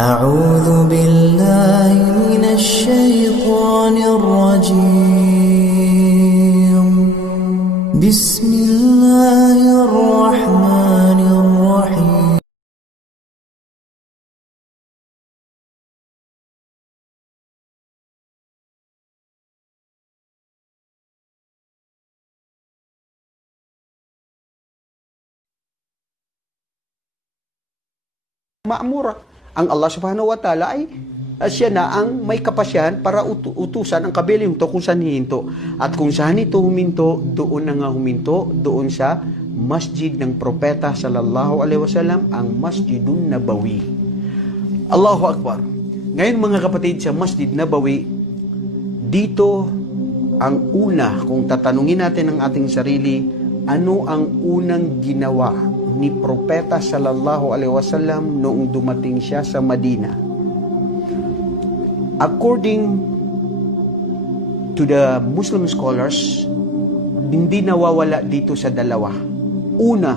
أعوذ بالله من الشيطان الرجيم بسم الله الرحمن الرحيم Ma'mura. Ang Allah subhanahu wa ta'ala ay siya na ang may kapasyahan para utusan ang kabiling to kung saan hihinto. At kung saan ito huminto, doon na nga huminto, doon sa masjid ng propeta sallallahu alaihi wasallam, ang Masjidun Nabawi. Allahu Akbar. Ngayon mga kapatid, sa Masjid Nabawi, dito ang una, kung tatanungin natin ang ating sarili, ano ang unang ginawa ni Propeta sallallahu alaihi wasallam noong dumating siya sa Madina? According to the Muslim scholars, hindi nawawala dito sa dalawa. Una,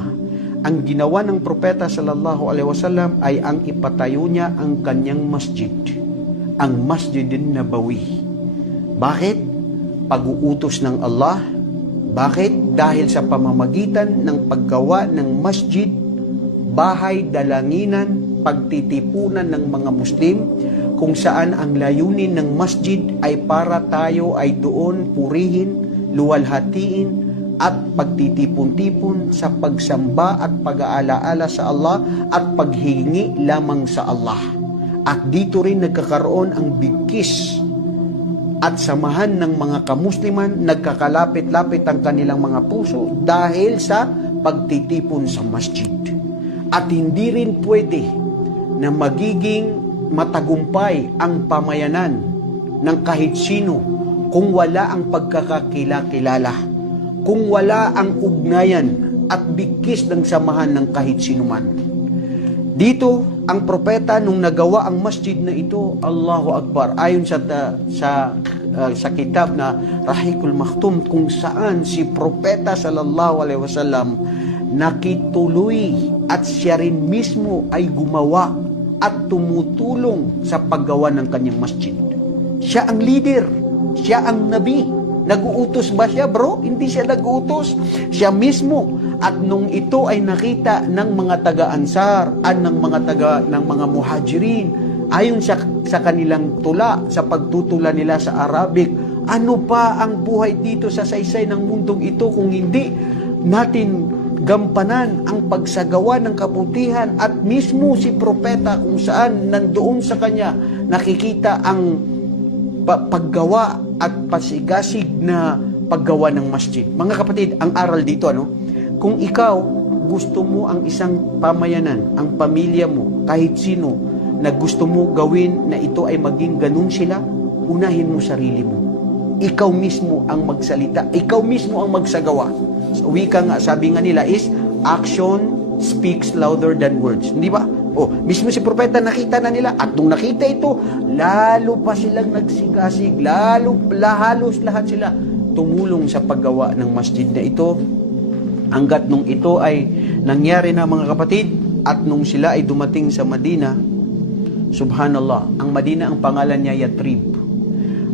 ang ginawa ng Propeta sallallahu alaihi wasallam ay ang ipatayo niya ang kanyang masjid, ang Masjidun Nabawi. Bakit? Pag-uutos ng Allah. Bakit? Dahil sa pamamagitan ng paggawa ng masjid, bahay dalanginan, pagtitipunan ng mga Muslim, kung saan ang layunin ng masjid ay para tayo ay doon purihin, luwalhatiin, at pagtitipon-tipon sa pagsamba at pag-aalaala sa Allah at paghingi lamang sa Allah. At dito rin nagkakaroon ang bigkis at samahan ng mga kamusliman, nagkakalapit-lapit ang kanilang mga puso dahil sa pagtitipon sa masjid. At hindi rin pwede na magiging matagumpay ang pamayanan ng kahit sino kung wala ang pagkakakilala, kung wala ang ugnayan at bigkis ng samahan ng kahit sino man. Dito, ang propeta nung nagawa ang masjid na ito, Allahu Akbar, ayon sa kitab na Rahikul Maktum, kung saan si propeta sallallahu alaihi wasallam nakituloy at siya rin mismo ay gumawa at tumutulong sa paggawa ng kanyang masjid. Siya ang leader, siya ang nabi. Nag-uutos ba siya, bro? Hindi siya nag-uutos. Siya mismo. At nung ito ay nakita ng mga taga-Ansar at ng mga Muhajirin, ayon sa kanilang tula, sa pagtutula nila sa Arabic, ano pa ang buhay dito sa saysay ng mundong ito kung hindi natin gampanan ang pagsagawa ng kabutihan, at mismo si propeta kung saan nandoon sa kanya nakikita ang paggawa at pasigasig na paggawa ng masjid. Mga kapatid, ang aral dito, kung ikaw gusto mo ang isang pamayanan, ang pamilya mo, kahit sino na gusto mo gawin na ito ay maging ganun sila, unahin mo sarili mo. Ikaw mismo ang magsalita, ikaw mismo ang magsagawa. So, wika nga, sabi nga nila is, action speaks louder than words. Hindi ba? Mismo si propeta nakita na nila, at nung nakita ito, lalo pa silang nagsigasig, halos lahat sila tumulong sa paggawa ng masjid na ito, hanggat nung ito ay nangyari na mga kapatid, at nung sila ay dumating sa Madina, subhanallah, ang Madina ang pangalan niya Yatrib.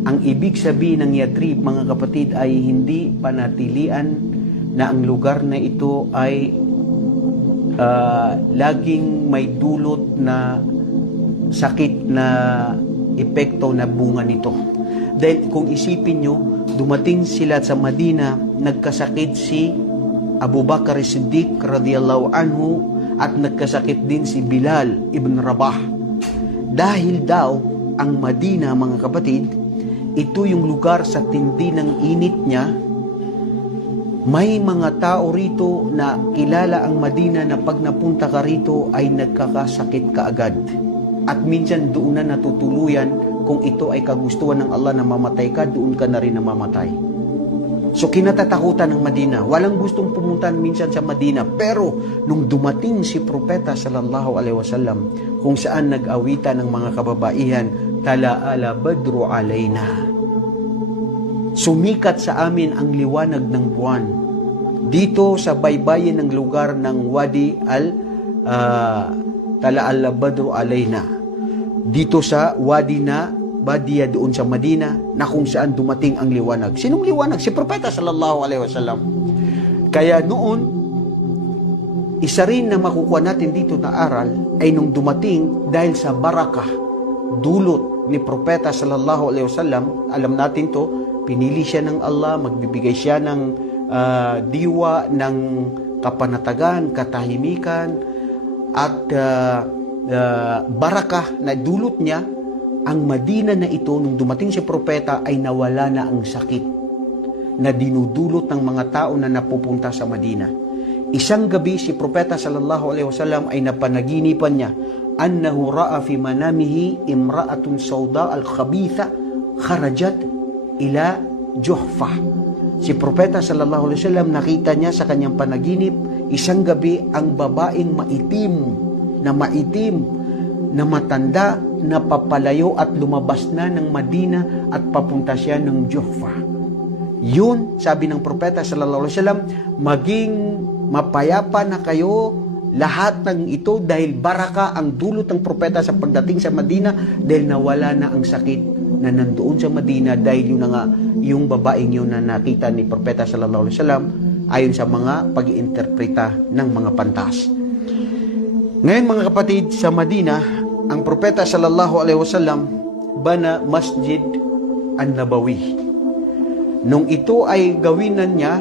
Ang ibig sabihin ng Yatrib, mga kapatid, ay hindi panatilian na ang lugar na ito ay laging may dulot na sakit na epekto na bunga nito. Dahil kung isipin nyo, dumating sila sa Madina, nagkasakit si Abu Bakar Siddiq radiyallahu anhu, at nagkasakit din si Bilal ibn Rabah. Dahil daw ang Madina, mga kapatid, ito yung lugar sa tindi ng init niya. May mga tao rito na kilala ang Madina na pag napunta ka rito ay nagkakasakit kaagad. At minsan doon na natutuluyan, kung ito ay kagustuhan ng Allah na mamatay ka, doon ka na rin namamatay. So kinatatakutan ng Madina. Walang gustong pumunta minsan sa Madina. Pero nung dumating si Propeta sallallahu alaihi wasallam, kung saan nag-awitan ng mga kababaihan, Tala'ala badru alayna, sumikat sa amin ang liwanag ng buwan dito sa baybayin ng lugar ng Wadi Tala'ala badru alayna. dito sa Wadi na Badia doon sa Madina na kung saan dumating ang liwanag. Sinong liwanag? Si Propeta sallallahu alaihi wasallam. Kaya noon, isa rin na makukuha natin dito na aral ay nung dumating dahil sa barakah, dulot ni Propeta sallallahu alaihi wasallam, alam natin to, pinili siya ng Allah, magbibigay siya ng diwa, ng kapanatagan, katahimikan, at barakah na dulot niya. Ang Madina na ito, nung dumating si Propeta, ay nawala na ang sakit na dinudulot ng mga tao na napupunta sa Madina. Isang gabi, si Propeta sallallahu alaihi wasallam ay napanaginipan niya annahu ra'a fi manamihi imra'atun sauda al-khabitha kharajat ila Juhfa. Si Propeta sallallahu alaihi wasallam nakita niya sa kanyang panaginip isang gabi ang babaeng maitim na matanda na papalayo at lumabas na ng Madina at papunta siya ng Juhfa. Yun, sabi ng Propeta sallallahu alaihi wasallam, maging mapayapa na kayo lahat ng ito dahil baraka ang dulot ng Propeta sa pagdating sa Madina dahil nawala na ang sakit na nandoon sa Madina dahil yun na nga yung babaeng yun na nakita ni Propeta sallallahu alaihi wasallam ayon sa mga pag-iinterpreta ng mga pantas. Ngayon mga kapatid, sa Madina, ang Propeta sallallahu alaihi wasallam bana Masjid An-Nabawi. Nung ito ay gawinan niya,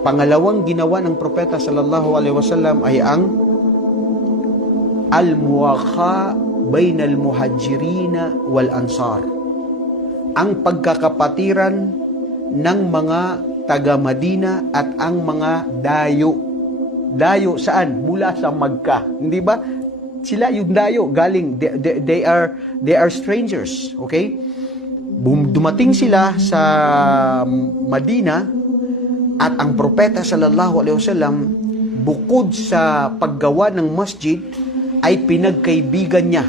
pangalawang ginawa ng Propeta sallallahu alaihi wasallam ay ang al-muwakha bainal muhajirina wal ansar. Ang pagkakapatiran ng mga taga-Madina at ang mga dayo. Dayo saan? Mula sa Makkah. Hindi ba? Sila yung dayo galing they are strangers, okay? Dumating sila sa Madina at ang Propeta sallallahu alaihi wasallam bukod sa paggawa ng masjid ay pinagkaibigan niya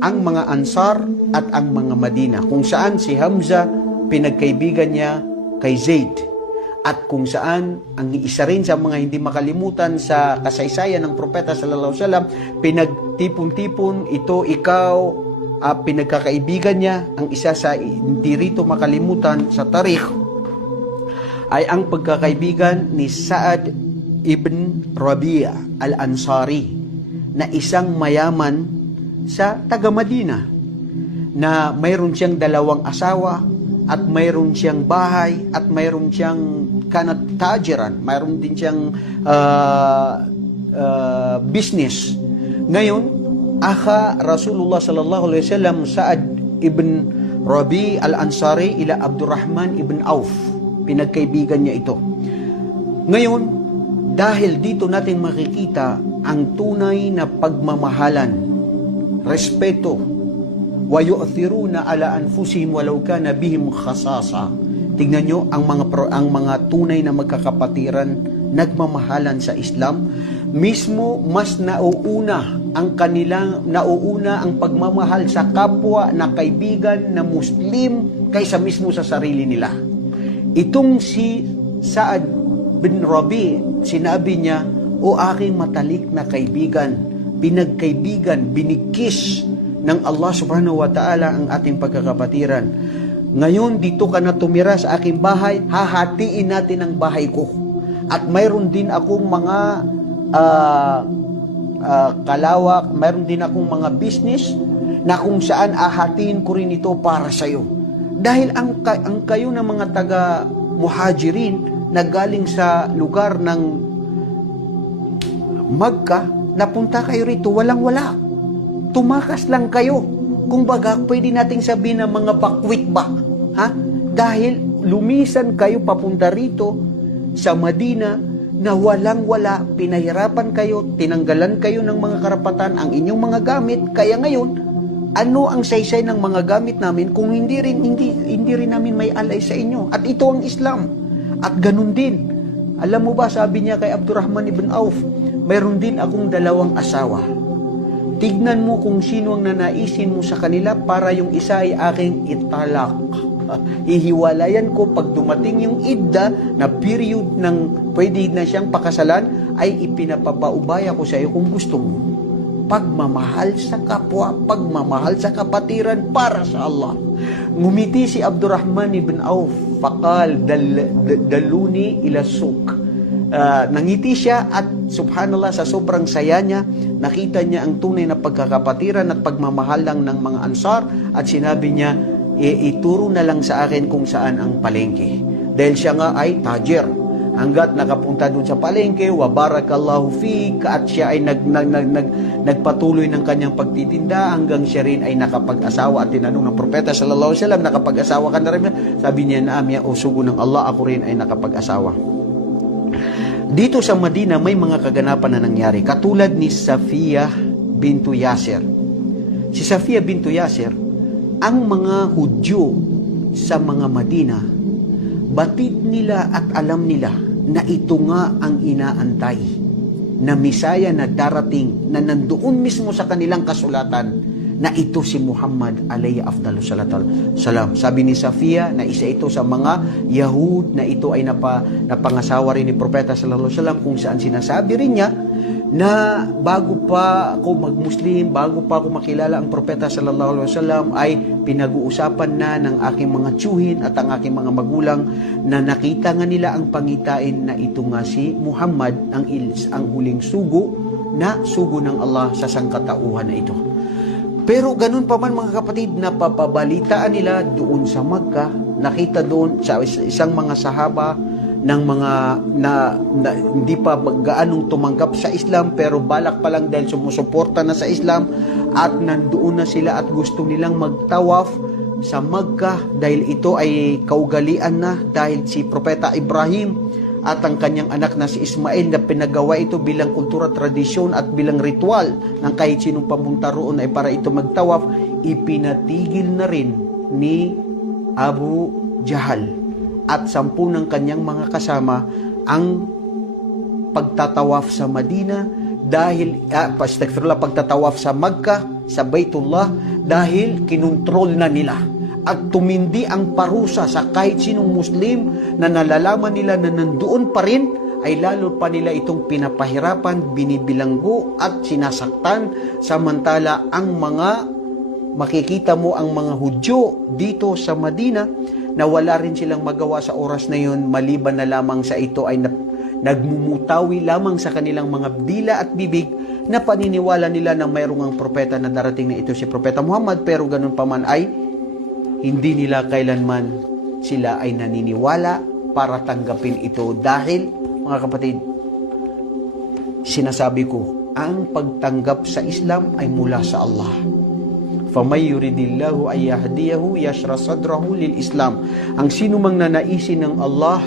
ang mga Ansar at ang mga Madina, kung saan si Hamza pinagkaibigan niya kay Zaid, at kung saan ang isa rin sa mga hindi makalimutan sa kasaysayan ng Propeta sallallahu alaihi wasallam, pinagtipon-tipon, ito ikaw, pinagkakaibigan niya. Ang isa sa hindi rito makalimutan sa tarikh ay ang pagkakaibigan ni Sa'ad ibn Rabi'a al-Ansari, na isang mayaman sa taga-Madina, na mayroon siyang 2 asawa at mayroon siyang bahay at mayroon siyang tajiran, mayroon din siyang business. Ngayon, akha Rasulullah sallallahu alaihi wasallam Sa'ad ibn Rabi al-Ansari ila Abdurrahman ibn Auf. Pinagkaibigan niya ito. Ngayon, dahil dito natin makikita ang tunay na pagmamahalan, respeto, wa yu'thiruna ala anfusihim walau kana bihim khasasa. Tingnan nyo ang mga tunay na magkakapatiran, nagmamahalan sa Islam, mismo mas nauuna ang pagmamahal sa kapwa na kaibigan na Muslim kaysa mismo sa sarili nila. Itong si Sa'ad bin Rabi, sinabi niya, o aking matalik na kaibigan, pinagkaibigan, binigkis ng Allah subhanahu wa ta'ala ang ating pagkakapatiran. Ngayon, dito ka na tumira sa aking bahay, hahatiin natin ang bahay ko. At mayroon din akong mga kalawak, mayroon din akong mga business na kung saan ahatiin ko rin ito para sa iyo. Dahil ang kayo ng mga taga-muhajirin na galing sa lugar ng Makkah, napunta kayo rito, walang-wala. Tumakas lang kayo. Kung baga, pwede nating sabihin ng mga bakwit ba? Ha? Dahil lumisan kayo papunta rito sa Madina na walang-wala, pinahirapan kayo, tinanggalan kayo ng mga karapatan, ang inyong mga gamit. Kaya ngayon, ano ang saysay ng mga gamit namin kung hindi rin namin may alay sa inyo? At ito ang Islam. At ganun din. Alam mo ba, sabi niya kay Abdurrahman ibn Auf, mayroon din akong 2 asawa. Tignan mo kung sino ang nanaisin mo sa kanila para yung isa ay aking italak. Ihiwalayan ko pag dumating yung idda na period ng pwede na siyang pakasalan, ay ipinapapaubaya ko sa iyo kung gusto mo. pagmamahal sa kapwa, pagmamahal sa kapatiran para sa Allah. Ngumiti si Abdurrahman ibn Auf, faqal daluni ila suq. Nangiti siya at subhanallah, sa sobrang saya niya, nakita niya ang tunay na pagkakapatiran at pagmamahal lang ng mga Ansar at sinabi niya, ituro na lang sa akin kung saan ang palengke. Dahil siya nga ay tajir. Hanggat nakapunta dun sa palengke, wa barakallahu fik, at siya ay nagpatuloy ng kanyang pagtitinda hanggang siya rin ay nakapag-asawa. At tinanong ng propeta sallallahu alaihi wasallam, nakapag-asawa ka na rin? Sabi niya, naam ya usugo ng Allah, ako rin ay nakapag-asawa. Dito sa Madina, may mga kaganapan na nangyari. Katulad ni Safiyah bintu Yasir. Si Safiyah bintu Yasir, ang mga Hudyo sa mga Madina, batid nila at alam nila na ito nga ang inaantay na Misaya na darating, na nandoon mismo sa kanilang kasulatan, na ito si Muhammad alayhi afdalu salatu salam. Sabi ni Safiyah na isa ito sa mga Yahud na ito ay napangasawa rin ni Propeta sallallahu alaihi wasallam, kung saan sinasabi rin niya na bago pa ako mag-Muslim, bago pa ako makilala ang Propeta sallallahu alaihi wasallam, ay pinag-uusapan na ng aking mga tiyuhin at ang aking mga magulang na nakita nga nila ang pangitain na ito nga si Muhammad, ang huling sugo na sugo ng Allah sa sangkatauhan na ito. Pero ganun pa man mga kapatid, napapabalitaan nila doon sa Makkah, nakita doon sa isang mga sahaba ng mga na hindi pa gaanong tumanggap sa Islam, pero balak pa lang dahil sumusuporta na sa Islam, at nandoon na sila at gusto nilang magtawaf sa Makkah dahil ito ay kaugalian na, dahil si Propeta Ibrahim at ang kanyang anak na si Ismail na pinagawa ito bilang kultura, tradisyon at bilang ritual ng kahit sinong pamunta roon ay para ito magtawaf, ipinatigil na rin ni Abu Jahal at 10 ng kanyang mga kasama ang pagtatawaf sa Madina dahil pagtatawaf sa Makkah, sa Baitullah, dahil kinontrol na nila at tumindi ang parusa sa kahit sinong Muslim na nalalaman nila na nandoon pa rin, ay lalo pa nila itong pinapahirapan, binibilanggo at sinasaktan. Samantala ang mga makikita mo ang mga Hudyo dito sa Madina na wala rin silang magawa sa oras na yun, maliban na lamang sa ito ay nagmumutawi lamang sa kanilang mga dila at bibig na paniniwala nila na mayroong ang propeta na darating na ito si Propeta Muhammad. Pero ganun pa man ay hindi nila kailanman sila ay naniniwala para tanggapin ito, dahil mga kapatid, sinasabi ko, ang pagtanggap sa Islam ay mula sa Allah. فَمَنْ يُرِدِ اللَّهُ أَنْ يَهْدِيَهُ يَشْرَحْ صَدْرَهُ لِلْإِسْلَامِ. Ang sino mang nanaisin ng Allah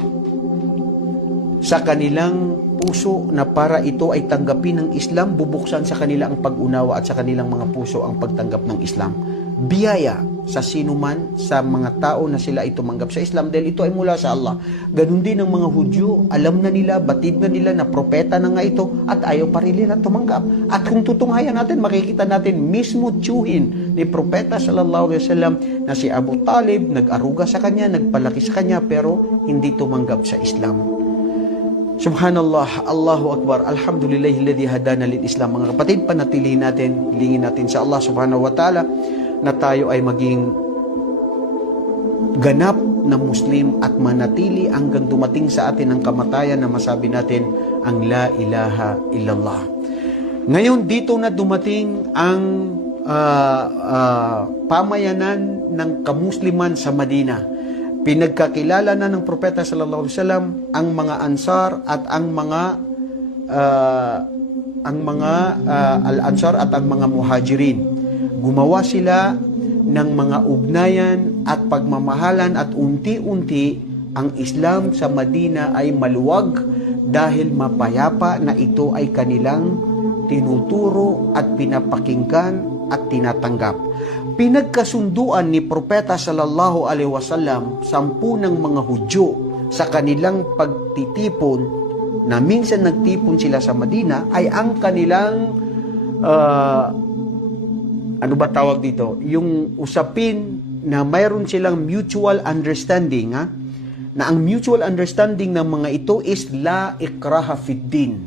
sa kanilang puso na para ito ay tanggapin ng Islam, bubuksan sa kanila ang pag-unawa at sa kanilang mga puso ang pagtanggap ng Islam. Biyaya sa sino man, sa mga tao na sila ay tumanggap sa Islam, dahil ito ay mula sa Allah. Ganun din ang mga Hudyo, alam na nila, batid na nila na propeta na nga ito, at ayaw pa rin nila tumanggap. At kung tutunghayan natin, makikita natin mismo tiyuhin ni Propeta sallallahu alaihi wasallam na si Abu Talib, nag-aruga sa kanya, nagpalaki sa kanya, pero hindi tumanggap sa Islam. Subhanallah, Allahu Akbar, alhamdulillahilladzi hadana lil Islam. Mga kapatid, panatilihin natin, hilingin natin sa Allah subhanahu wa ta'ala na tayo ay maging ganap na Muslim at manatili hanggang dumating sa atin ang kamatayan na masabi natin ang La ilaha illallah. Ngayon, dito na dumating ang pamayanan ng kamusliman sa Madina. Pinagkakilala na ng Propeta sallallahu alaihi wasallam ang mga Ansar at ang mga Al-Ansar at ang mga Muhajirin. Gumawa sila ng mga ugnayan at pagmamahalan, at unti-unti ang Islam sa Madina ay maluwag dahil mapayapa na ito ay kanilang tinuturo at pinapakinggan at tinatanggap. Pinagkasunduan ni Propeta sallallahu alaihi wasallam 10 ng mga Hudyo sa kanilang pagtitipon, na minsan nagtipon sila sa Madina, ay ang kanilang ano ba tawag dito? Yung usapin na mayroon silang mutual understanding, na ang mutual understanding ng mga ito is la ikraha fid din,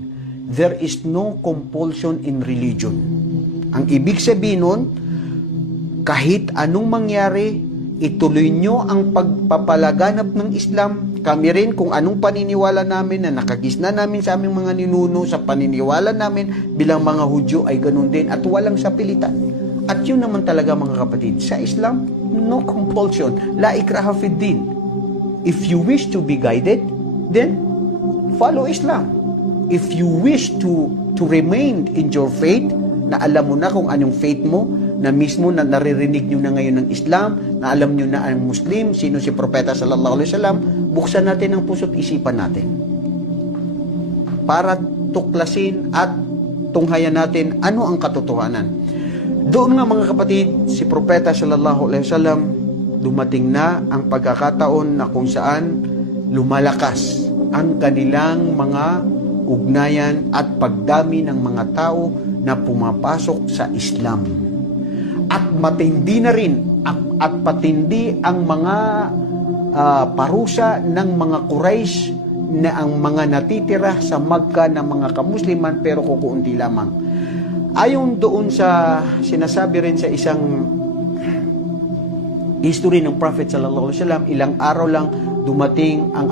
there is no compulsion in religion. Ang ibig sabihin nun, kahit anong mangyari, ituloy nyo ang pagpapalaganap ng Islam. Kami rin kung anong paniniwala namin na nakagisna namin sa aming mga ninuno, sa paniniwala namin bilang mga Hudyo ay ganun din at walang sapilitan. At yun naman talaga mga kapatid, sa Islam, no compulsion, la ikraha fid din. If you wish to be guided, then follow Islam. If you wish to remain in your faith, na alam mo na kung anong faith mo, na mismo na naririnig nyo na ngayon ng Islam, na alam nyo na ang Muslim, sino si Propeta sallallahu alaihi wasallam, buksan natin ang puso't isipan natin para tuklasin at tunghayan natin ano ang katotohanan. Doon nga mga kapatid, si Propeta sallallahu alaihi wasallam, dumating na ang pagkakataon na kung saan lumalakas ang kanilang mga ugnayan at pagdami ng mga tao na pumapasok sa Islam. At matindi na rin at patindi ang mga parusa ng mga Quraysh na ang mga natitira sa Makkah na mga kamusliman pero kukunti lamang. Ayon doon sa sinasabi rin sa isang history ng Prophet sallallahu alaihi wasallam, ilang araw lang dumating ang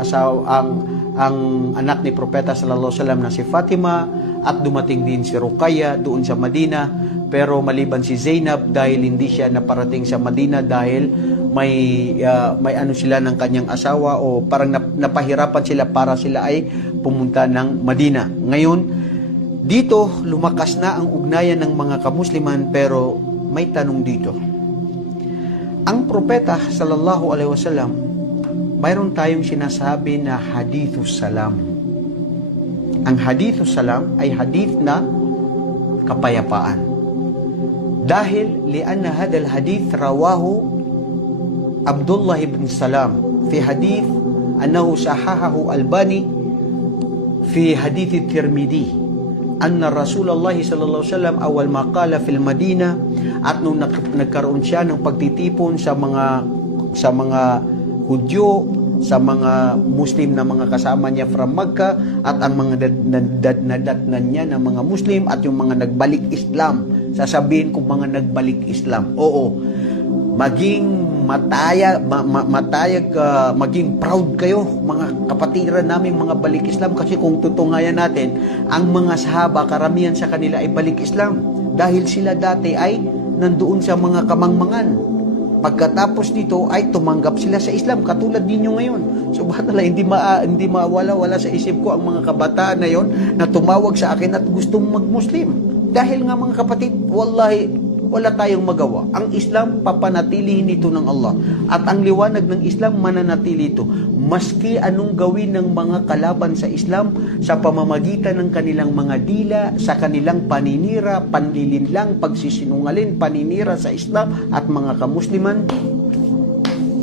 anak ni Propeta sallallahu alaihi wasallam na si Fatima at dumating din si Ruqayya doon sa Madina. Pero maliban si Zainab, dahil hindi siya naparating sa Madina dahil may ano sila ng kanyang asawa o parang napahirapan sila para sila ay pumunta ng Madina. Ngayon, dito lumakas na ang ugnayan ng mga kamusliman pero may tanong dito. Ang Propeta sallallahu alaihi wasallam, mayroon tayong sinasabi na hadithus salam. Ang hadithus salam ay hadith na kapayapaan. Dahil lianna hadal hadith rawahu Abdullah ibn Salam fi hadith annahu sahahahu Albani fi hadith Tirmidhi anna Rasulullah sallallahu alaihi wasallam awal maqala fil Madina, at nung nagkaroon siya ng pagtitipon sa mga Hudyo, sa mga Muslim na mga kasama niya from Makkah at ang mga nadatnan niya ng mga Muslim at yung mga nagbalik Islam. Sasabihin ko mga nagbalik Islam. Oo, maging maging proud kayo mga kapatiran namin mga balik Islam, kasi kung tutungayan natin, ang mga sahaba karamihan sa kanila ay balik Islam dahil sila dati ay nandoon sa mga kamangmangan. Pagkatapos dito ay tumanggap sila sa Islam katulad ninyo ngayon. Subhanallah, hindi mawala-wala sa isip ko ang mga kabataan na yon na tumawag sa akin at gustong mag-Muslim. Dahil nga mga kapatid, wallahi, wala tayong magawa. Ang Islam, papanatilihin ito ng Allah. At ang liwanag ng Islam, mananatili ito. Maski anong gawin ng mga kalaban sa Islam sa pamamagitan ng kanilang mga dila, sa kanilang paninira, panlilinlang, pagsisinungalin, paninira sa Islam at mga kamusliman,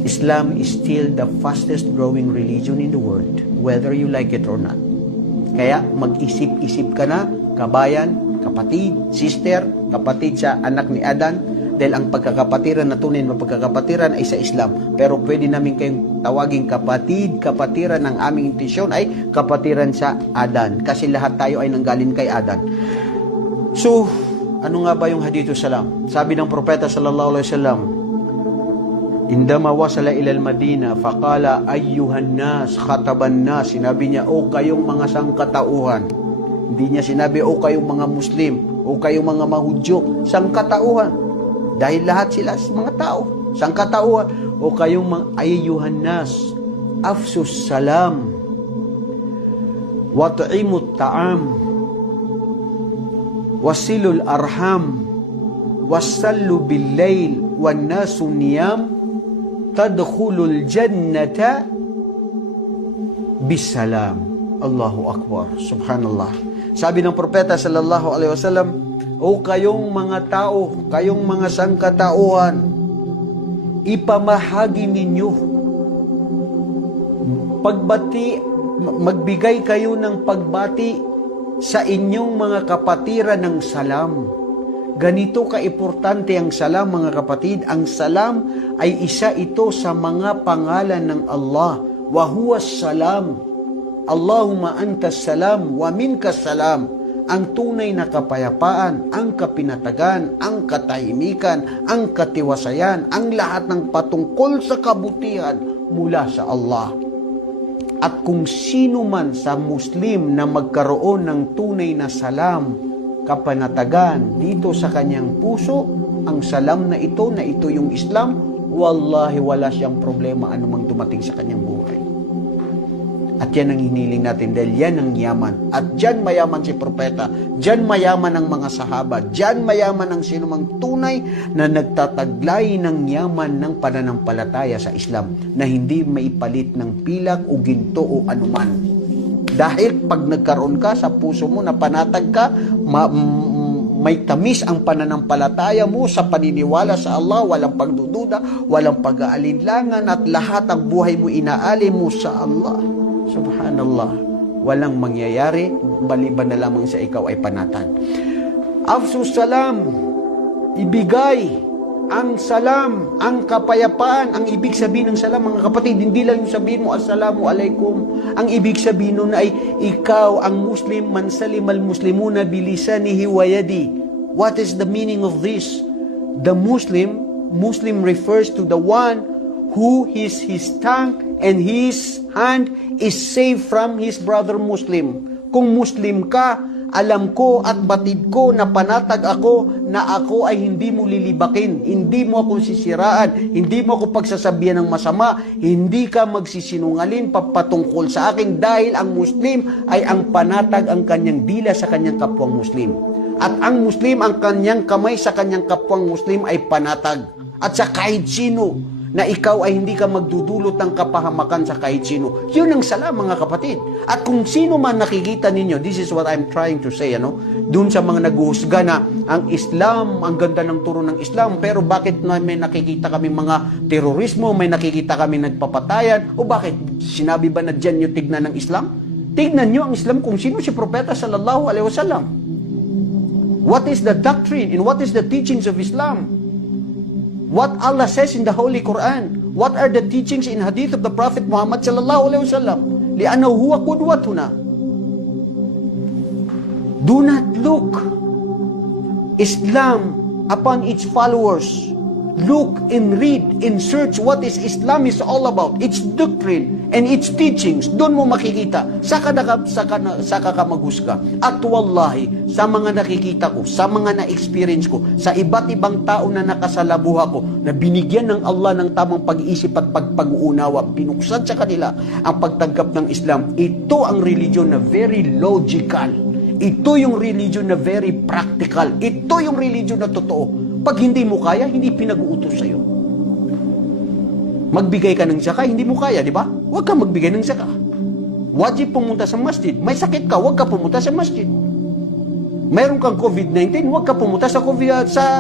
Islam is still the fastest growing religion in the world, whether you like it or not. Kaya mag-isip-isip ka na, kabayan, kapatid, sister, kapatid sa anak ni Adan, dahil ang pagkakapatiran na tunay na pagkakapatiran ay sa Islam. Pero pwede namin kayong tawaging kapatid, kapatiran. Ang aming intensyon ay kapatiran sa Adan, kasi lahat tayo ay nanggaling kay Adan. So, ano nga ba yung hadithus salam? Sabi ng Propeta sallallahu alaihi wasallam, indama wasala ilal Madina, faqala ayyuhan nas, khataban nas. Sinabi niya, o kayong mga sangkatauhan. Hindi niya sinabi, o kayong mga Muslim, o kayong mga Mahudyo, sangkatauhan. Dahil lahat sila mga tao, sangkatauhan. O kayong mga ayyuhan nas, afsus salam, wa tu'imut ta'am, wasilul arham, wasallu bil-layl, wan nasu niyam, tadkhulul jannata bisalam. Allahu Akbar. Subhanallah. Sabi ng Propeta sallallahu alaihi wasallam, o kayong mga tao, kayong mga sangkatauhan, ipamahagi ninyo, magbigay kayo ng pagbati sa inyong mga kapatiran ng salam. Ganito kaimportante ang salam mga kapatid. Ang salam ay isa ito sa mga pangalan ng Allah. Wa huwa salam. Allahumma antas salam wa minkas salam. ang tunay na kapayapaan, ang kapinatagan, ang katahimikan, ang katiwasayan, ang lahat ng patungkol sa kabutihan mula sa Allah. At kung sino man sa Muslim na magkaroon ng tunay na salam, kapanatagan dito sa kanyang puso, ang salam na ito yung Islam, wallahi wala siyang problema anumang dumating sa kanyang buhay. At yan ang hiniling natin dahil yan ang yaman. At dyan mayaman si propeta, dyan mayaman ang mga sahaba, dyan mayaman ang sinumang tunay na nagtataglay ng yaman ng pananampalataya sa Islam na hindi maipalit ng pilak o ginto o anuman. Dahil pag nagkaroon ka sa puso mo na panatag ka, may tamis ang pananampalataya mo sa paniniwala sa Allah, walang pagdududa, walang pag-aalinlangan at lahat ang buhay mo inaali mo sa Allah. Subhanallah, walang mangyayari maliban na lamang sa ikaw ay panatag. Afsus salam, ibigay ang salam, ang kapayapaan. Ang ibig sabihin ng salam, mga kapatid, hindi lang yung sabihin mo assalamu alaikum. Ang ibig sabihin nun ay ikaw ang Muslim, man salim al muslimuna bilisanihi wa yadi. What is the meaning of this? The Muslim refers to the one who his tongue and his hand is safe from his brother Muslim. Kung Muslim ka, alam ko at batid ko na panatag ako na ako ay hindi mo lilibakin, hindi mo ako sisiraan, hindi mo ako pagsasabihan ng masama, hindi ka magsisinungalin papatungkol sa akin dahil ang Muslim ay ang panatag ang kanyang dila sa kanyang kapwang Muslim. At ang Muslim, ang kanyang kamay sa kanyang kapwang Muslim ay panatag. At sa kahit sino, na ikaw ay hindi ka magdudulot ng kapahamakan sa kahit sino. Yun ang salam, mga kapatid. At kung sino man nakikita ninyo, this is what I'm trying to say, dun sa mga naguhusga na ang Islam, ang ganda ng turo ng Islam, pero bakit may nakikita kami mga terorismo, may nakikita kami nagpapatayan, o bakit? Sinabi ba na dyan yung tignan ng Islam? Tignan nyo ang Islam kung sino si Propeta sallallahu alaihi wasallam. What is the doctrine and what is the teachings of Islam? What Allah says in the Holy Quran. What are the teachings in hadith of the Prophet Muhammad sallallahu alaihi wasallam? Li'annahu huwa qudwatuna. Do not look Islam upon its followers. Look and read and search what is Islam is all about. Its doctrine and its teachings. Doon mo makikita. Saka ka maghusga. At wallahi, sa mga nakikita ko, sa mga na-experience ko, sa iba't ibang tao na nakasalabuha ko, na binigyan ng Allah ng tamang pag-iisip at pag-uunawa, binuksan sa kanila ang pagtanggap ng Islam. Ito ang religion na very logical. Ito yung religion na very practical. Ito yung religion na totoo. Pag hindi mo kaya, hindi pinag-uutos sa'yo. Magbigay ka ng zakah, hindi mo kaya, di ba? Huwag ka magbigay ng zakah. Wajib pumunta sa masjid. May sakit ka, huwag ka pumunta sa masjid. Mayroon kang COVID-19, huwag ka pumunta sa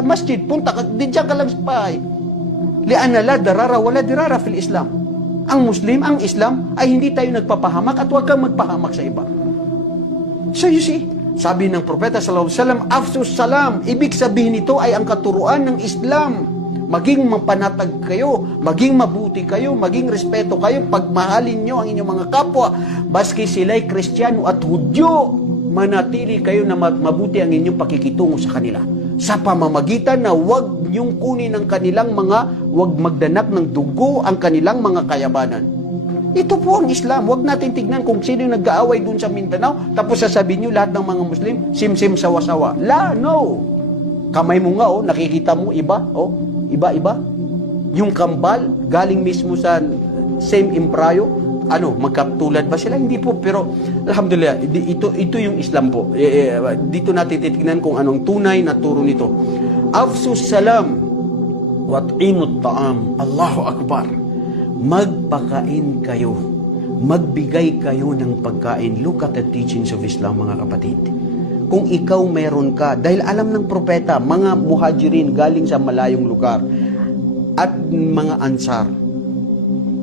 masjid. Punta ka, diyan ka lang sa bahay. Li'anna la darara wala dirara fil Islam. Ang Muslim, ang Islam, ay hindi tayo nagpapahamak at huwag kang magpahamak sa iba. So you see, sabi ng Propeta sallallahu alaihi wasallam, afsus salam, ibig sabihin nito ay ang katuruan ng Islam. Maging mapanatag kayo, maging mabuti kayo, maging respeto kayo, pagmahalin nyo ang inyong mga kapwa, baski sila'y Kristiyano at Hudyo, manatili kayo na mabuti ang inyong pakikitungo sa kanila. Sa pamamagitan na huwag nyong kunin ang kanilang huwag magdanak ng dugo ang kanilang mga kayabanan. Ito po ang Islam. Huwag natin tignan kung sino yung nag-aaway dun sa Mindanao, tapos sasabihin nyo lahat ng mga Muslim, sim-sim sawa-sawa. No! Kamay mo nga, nakikita mo, iba, iba-iba. Yung kambal, galing mismo sa same imprayo, magkatulad ba sila? Hindi po, pero alhamdulillah, ito yung Islam po. Dito natin titignan kung anong tunay na turo nito. Afsus salam, wat'imut ta'am, Allahu Akbar. Magpakain kayo, magbigay kayo ng pagkain. Look at the teachings of Islam, mga kapatid. Kung ikaw meron ka, dahil alam ng propeta, mga muhajirin galing sa malayong lugar at mga ansar,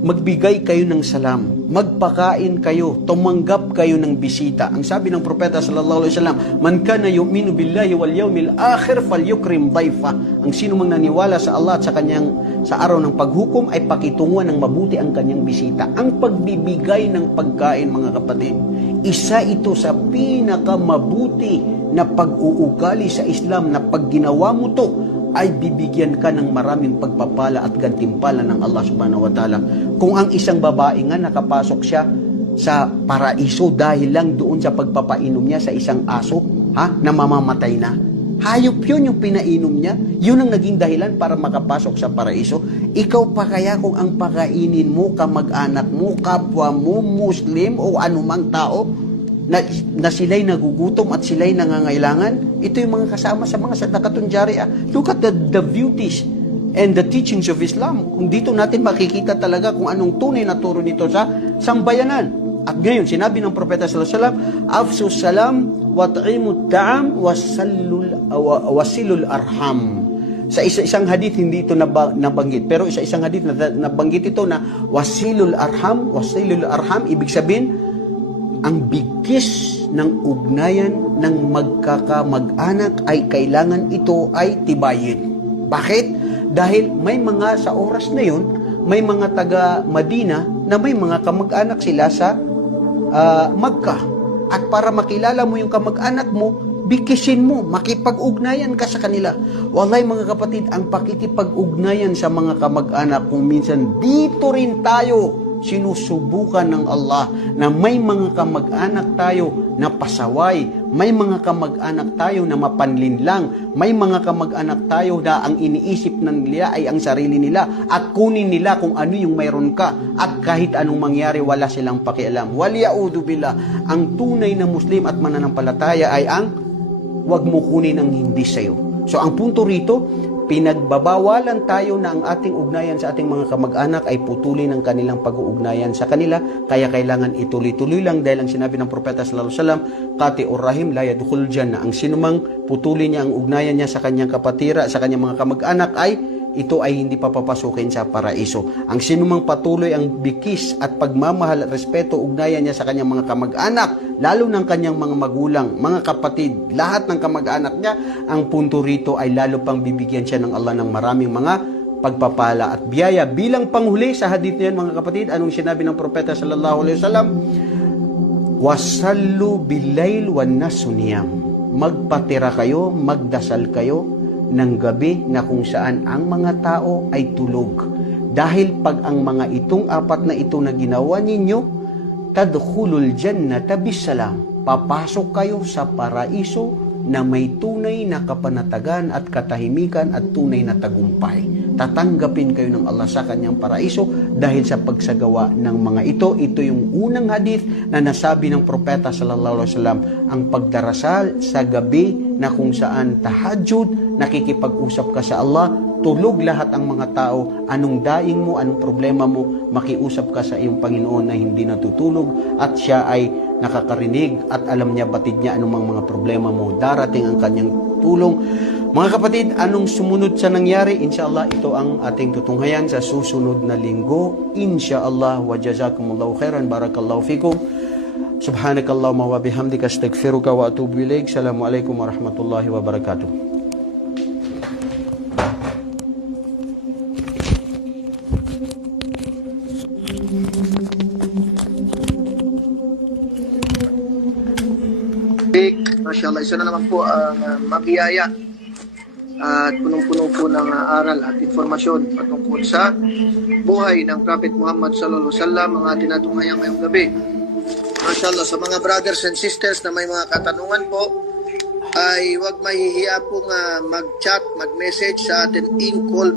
magbigay kayo ng salam, magpakain kayo, tumanggap kayo ng bisita. Ang sabi ng propeta sallallahu alaihi wasallam, man kana yu'minu billahi wal yawmil akhir falyukrim dayfa. Ang sino mang naniwala sa Allah at sa araw ng paghukom ay pakitunguhan ng mabuti ang kanyang bisita. Ang pagbibigay ng pagkain, mga kapatid, Isa ito sa pinakamabuti na pag-uugali sa Islam na pag ginawa mo to, ay bibigyan ka ng maraming pagpapala at gantimpala ng Allah subhanahu wa ta'ala. Kung ang isang babae nga nakapasok siya sa paraiso dahil lang doon sa pagpapainom niya sa isang aso, na mamamatay na. Hayop yun yung pinainom niya. Yun ang naging dahilan para makapasok sa paraiso. Ikaw pa kaya kung ang pakainin mo, kamag-anak mo, kapwa mo, Muslim o anumang tao, na sila'y nagugutom at sila'y nangangailangan, ito yung mga kasama sa mga sadaqatun jariyah. Look at the beauties and the teachings of Islam. Kung dito natin makikita talaga kung anong tunay na turo nito sa sambayanan. At ngayon, sinabi ng Propeta sallallahu alaihi wasallam, afsus salam wa ta'imut ta'am wasilul arham. Sa isang hadith hindi ito nabanggit, pero isang hadith nabanggit ito na wasilul arham, ibig sabihin ang bigkis ng ugnayan ng magkakamag-anak ay kailangan ito ay tibayin. Bakit? Dahil may mga sa oras na yun, may mga taga Madina na may mga kamag-anak sila sa Makkah. At para makilala mo yung kamag-anak mo, bikisin mo, makipag-ugnayan ka sa kanila. Wallahi mga kapatid, ang pakikipag-ugnayan sa mga kamag-anak kung minsan dito rin tayo sinusubukan ng Allah na may mga kamag-anak tayo na pasaway, may mga kamag-anak tayo na mapanlinlang, may mga kamag-anak tayo na ang iniisip ng nila ay ang sarili nila at kunin nila kung ano yung mayroon ka at kahit anong mangyari wala silang pakialam. Waliyaudu billah, ang tunay na Muslim at mananampalataya ay ang wag mo kunin ang hindi sa'yo. So ang punto rito, pinagbabawalan tayo na ang ating ugnayan sa ating mga kamag-anak ay putulin ang kanilang pag-uugnayan sa kanila, kaya kailangan ituloy-tuloy lang dahil ang sinabi ng Propeta sallallahu alaihi wasallam, qati'ur rahim la yadkhul janna, ang sinumang putulin niya ang ugnayan niya sa kanyang kapatira, sa kanyang mga kamag-anak ay ito ay hindi papapasukin sa paraiso. Ang sinumang patuloy ang bikis at pagmamahal at respeto ugnayan niya sa kanyang mga kamag-anak, lalo ng kanyang mga magulang, mga kapatid, lahat ng kamag-anak niya, ang punto rito ay lalo pang bibigyan siya ng Allah ng maraming mga pagpapala at biyaya. Bilang panghuli sa hadith na yan mga kapatid, anong sinabi ng Propeta sallallahu alaihi wasallam? Wasallu bilayl wan nasu niyam. Magpatira kayo, magdasal kayo ng gabi na kung saan ang mga tao ay tulog. Dahil pag ang mga itong apat na ito na ginawa ninyo, tadkhulul jannata bisalam. Papasok kayo sa paraiso na may tunay na kapanatagan at katahimikan at tunay na tagumpay. Tatanggapin kayo ng Allah sa kanyang paraiso dahil sa pagsagawa ng mga ito. Ito yung unang hadith na nasabi ng Propeta sallallahu alaihi wasallam, ang pagdarasal sa gabi na kung saan tahajjud, nakikipag-usap ka sa Allah, tulog lahat ang mga tao, anong daing mo, anong problema mo, makiusap ka sa iyong Panginoon na hindi natutulog at siya ay nakakarinig at alam niya, batid niya anumang mga problema mo, darating ang kanyang tulong. Mga kapatid, anong sumunod sa nangyari? Inshallah, ito ang ating tutunghayan sa susunod na linggo. Inshallah, wa jazakumullahu khairan, barakallahu fikum. Subhanakallahumma wa bihamdika astaghfiruka wa atubu ilaik. Assalamualaikum warahmatullahi wabarakatuh. Mashallah, isa na naman po ang mabiyaya at punong-puno po ng aral at informasyon patungkol sa buhay ng Prophet Muhammad sallallahu alaihi wasallam ang ating natunghayan ngayong gabi. Mashallah, sa mga brothers and sisters na may mga katanungan po ay huwag mahihiya pong mag-chat, mag-message sa ating in-call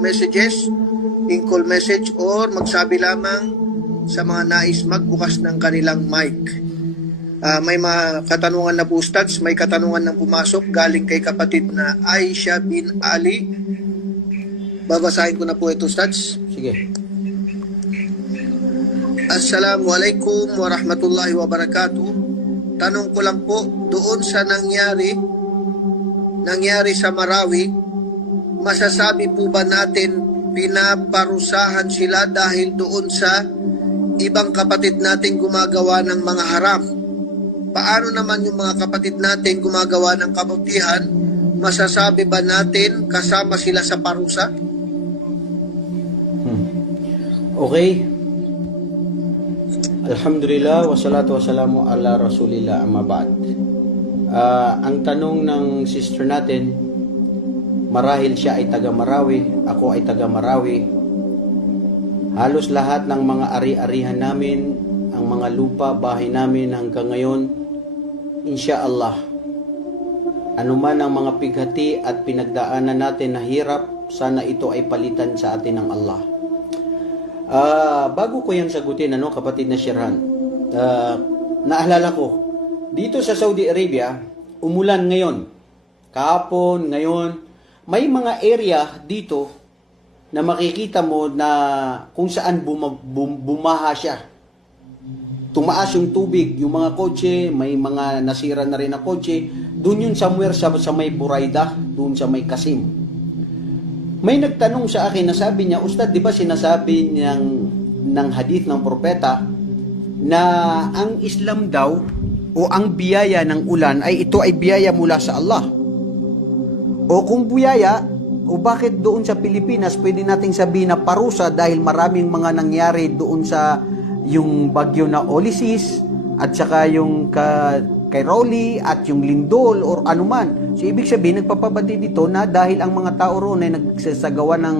message or magsabi lamang sa mga nais magbukas ng kanilang mic. May mga katanungan na po, Ustads. May katanungan na pumasok galing kay kapatid na Aisha bin Ali. Babasahin ko na po ito, Ustads. Sige. Assalamualaikum warahmatullahi wabarakatuh. Tanong ko lang po, doon sa nangyari sa Marawi, masasabi po ba natin pinaparusahan sila dahil doon sa ibang kapatid natin gumagawa ng mga haram? Paano naman yung mga kapatid natin gumagawa ng kabutihan? Masasabi ba natin kasama sila sa parusa? Okay. Alhamdulillah, wassalatu wassalamu ala rasulillah, amma ba'd. Ang tanong ng sister natin, marahil siya ay taga Marawi, ako ay taga Marawi. Halos lahat ng mga ari-arihan namin, ang mga lupa, bahay namin hanggang ngayon, insya-Allah, anuman ang mga pighati at pinagdaanan natin na hirap, sana ito ay palitan sa atin ng Allah. Bago ko yan sagutin, kapatid na Shirhan, naalala ko, dito sa Saudi Arabia, umulan ngayon, kahapon, ngayon, may mga area dito na makikita mo na kung saan bumaha siya. Tumaas yung tubig, yung mga kotse, may mga nasira na rin na kotse, doon yun somewhere sa may Buraida, doon sa may Kasim. May nagtanong sa akin na sabi niya, Ustad, di ba sinasabi ng hadith ng propeta na ang Islam daw o ang biyaya ng ulan ay ito ay biyaya mula sa Allah? O kung biyaya, o bakit doon sa Pilipinas pwede nating sabihin na parusa dahil maraming mga nangyari doon sa yung bagyo na Olisis at saka yung kay Rowley at yung Lindol or anuman. So, ibig sabihin, nagpapabati dito na dahil ang mga tao roon ay nagsasagawa ng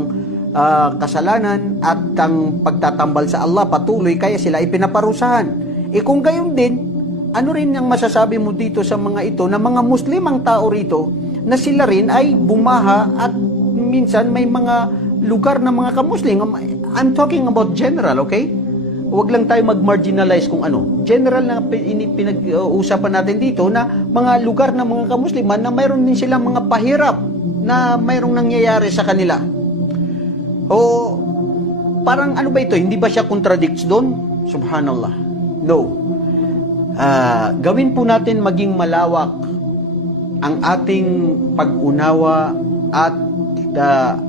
kasalanan at ang pagtatambal sa Allah patuloy, kaya sila ay pinaparusahan. Kung gayon din, ano rin ang masasabi mo dito sa mga ito na mga Muslim ang tao rito na sila rin ay bumaha at minsan may mga lugar na mga ka-Muslim. I'm talking about general, okay? Huwag lang tayo mag-marginalize kung ano. General na pinag-uusapan natin dito na mga lugar ng mga kamusliman na mayroon din silang mga pahirap na mayroong nangyayari sa kanila. O parang ano ba ito? Hindi ba siya contradicts doon? Subhanallah. No. Gawin po natin maging malawak ang ating pag-unawa at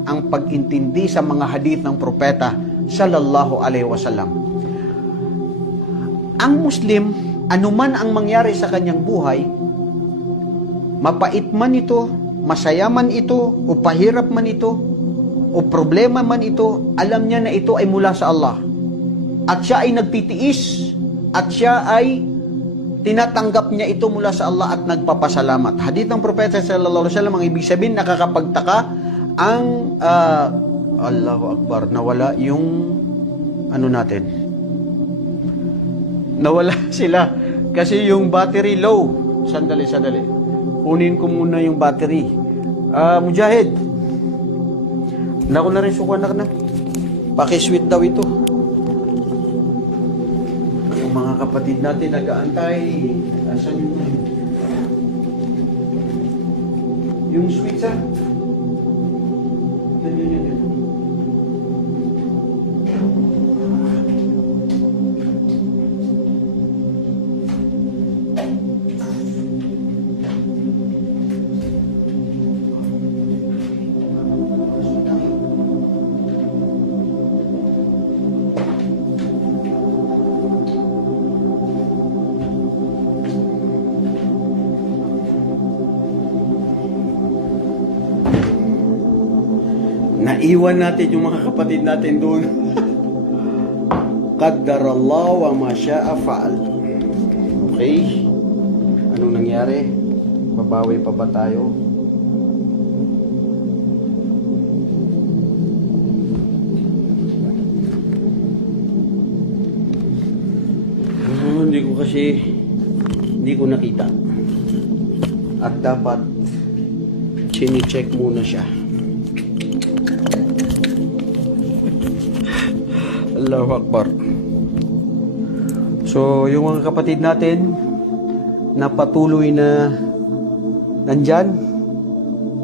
ang pag-intindi sa mga hadith ng propeta sallallahu alaihi wasallam. Ang Muslim, anuman ang mangyari sa kanyang buhay, mapait man ito, masaya man ito, o pahirap man ito, o problema man ito, alam niya na ito ay mula sa Allah. At siya ay nagtitiis, at siya ay tinatanggap niya ito mula sa Allah at nagpapasalamat. Hadith ng Propeta sallallahu alaihi wasallam, ang ibig sabihin, nakakapagtaka ang Allahu Akbar, nawala yung natin. Nawala sila kasi yung battery low. Sandali. Kunin ko muna yung battery. Mujahid. Naku na rin sukan na. Pakisweet daw ito. Yung mga kapatid natin nag-aantay. Asan yung sweets ah? Yan. Naiwan natin yung mga kapatid natin doon. Qaddarallahu wa ma syaa fa'al. Okay? Anong nangyari? Babawi pa ba tayo? Hindi ko nakita. At dapat chini-check muna siya. Allahu Akbar. So, yung mga kapatid natin na patuloy na nandyan,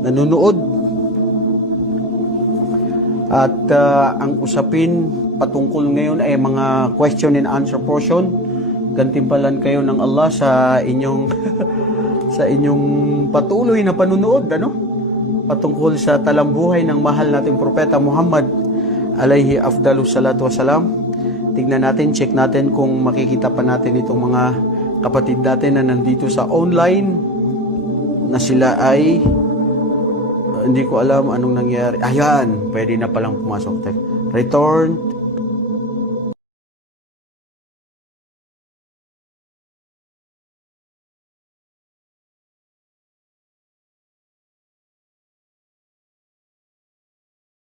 nanonood, at ang usapin patungkol ngayon ay mga question and answer portion. Gantimpalan kayo ng Allah sa inyong sa inyong patuloy na panunood, patungkol sa talambuhay ng mahal nating propeta Muhammad alayhi afdalus salatu wasalam. Tignan natin, check natin kung makikita pa natin itong mga kapatid natin na nandito sa online na sila ay hindi ko alam anong nangyari. Ayan, pwede na palang pumasok. Return